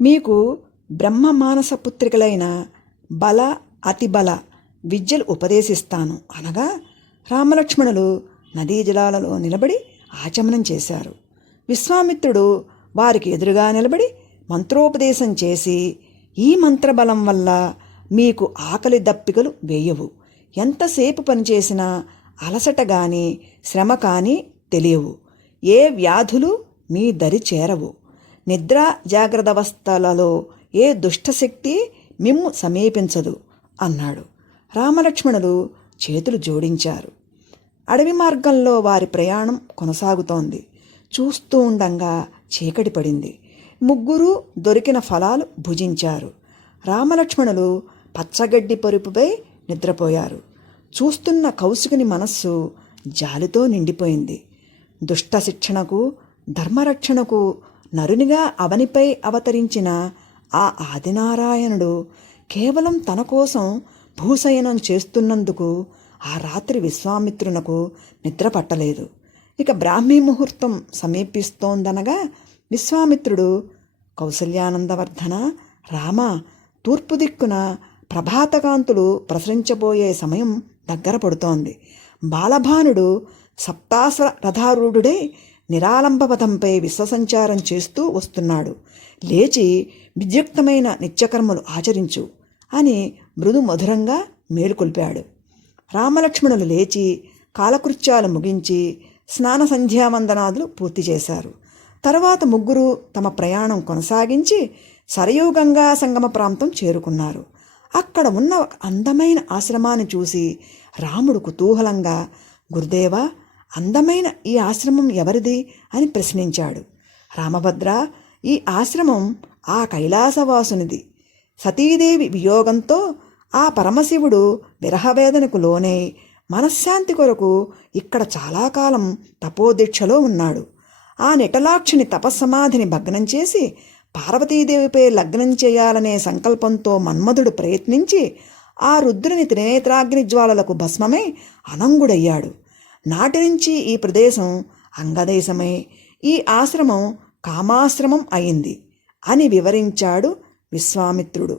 మీకు బ్రహ్మ మానస పుత్రికలైన బల అతిబల విద్యలు ఉపదేశిస్తాను అనగా రామలక్ష్మణులు నదీ జలాలలో నిలబడి ఆచమనం చేశారు. విశ్వామిత్రుడు వారికి ఎదురుగా నిలబడి మంత్రోపదేశం చేసి, ఈ మంత్రబలం వల్ల మీకు ఆకలి దప్పికలు వేయవు, ఎంతసేపు పనిచేసినా అలసట కానీ శ్రమ కానీ తెలియవు, ఏ వ్యాధులు మీ దరి చేరవు, నిద్ర జాగ్రత్తవస్థలలో ఏ దుష్టశక్తి మిమ్ము సమీపించదు అన్నాడు. రామలక్ష్మణులు చేతులు జోడించారు. అడవి మార్గంలో వారి ప్రయాణం కొనసాగుతోంది. చూస్తూ ఉండంగా చీకటి పడింది. ముగ్గురు దొరికిన ఫలాలు భుజించారు. రామలక్ష్మణులు పచ్చగడ్డి పరుపుపై నిద్రపోయారు. చూస్తున్న కౌశికుని మనస్సు జాలితో నిండిపోయింది. దుష్ట శిక్షణకు ధర్మరక్షణకు నరునిగా అవనిపై అవతరించిన ఆ ఆదినారాయణుడు కేవలం తన కోసం భూశయనం చేస్తున్నందుకు ఆ రాత్రి విశ్వామిత్రునకు నిద్ర పట్టలేదు. ఇక బ్రాహ్మీ ముహూర్తం సమీపిస్తోందనగా విశ్వామిత్రుడు, కౌసల్యానందవర్ధన, రామ, తూర్పు దిక్కున ప్రభాతకాంతులు ప్రసరించబోయే సమయం దగ్గర పడుతోంది. బాలభానుడు సప్తాస్ర రథారూఢుడై నిరాలంబపథంపై విశ్వసంచారం చేస్తూ వస్తున్నాడు. లేచి విద్యుక్తమైన నిత్యకర్మలు ఆచరించు అని మృదు మధురంగా మేలుకొల్పాడు. రామలక్ష్మణులు లేచి కాలకృత్యాలు ముగించి స్నాన సంధ్యావందనాదులు పూర్తి చేశారు. తర్వాత ముగ్గురు తమ ప్రయాణం కొనసాగించి సరయూ గంగా సంగమ ప్రాంతం చేరుకున్నారు. అక్కడ ఉన్న ఒక అందమైన ఆశ్రమాన్ని చూసి రాముడు కుతూహలంగా, గురుదేవా, అందమైన ఈ ఆశ్రమం ఎవరిది అని ప్రశ్నించాడు. రామభద్ర, ఈ ఆశ్రమం ఆ కైలాసవాసునిది. సతీదేవి వియోగంతో ఆ పరమశివుడు విరహవేదనకు లోనై మనశ్శాంతి కొరకు ఇక్కడ చాలా కాలం తపోదీక్షలో ఉన్నాడు. ఆ నిటలాక్షిని తపస్సమాధిని భగ్నం చేసి పార్వతీదేవిపై లగ్నం చేయాలనే సంకల్పంతో మన్మధుడు ప్రయత్నించి ఆ రుద్రుని త్రినేత్రాగ్ని జ్వాలలకు భస్మమై అనంగుడయ్యాడు. నాటి నుంచి ఈ ప్రదేశం అంగదేశమై ఈ ఆశ్రమం కామాశ్రమం అయింది అని వివరించాడు విశ్వామిత్రుడు.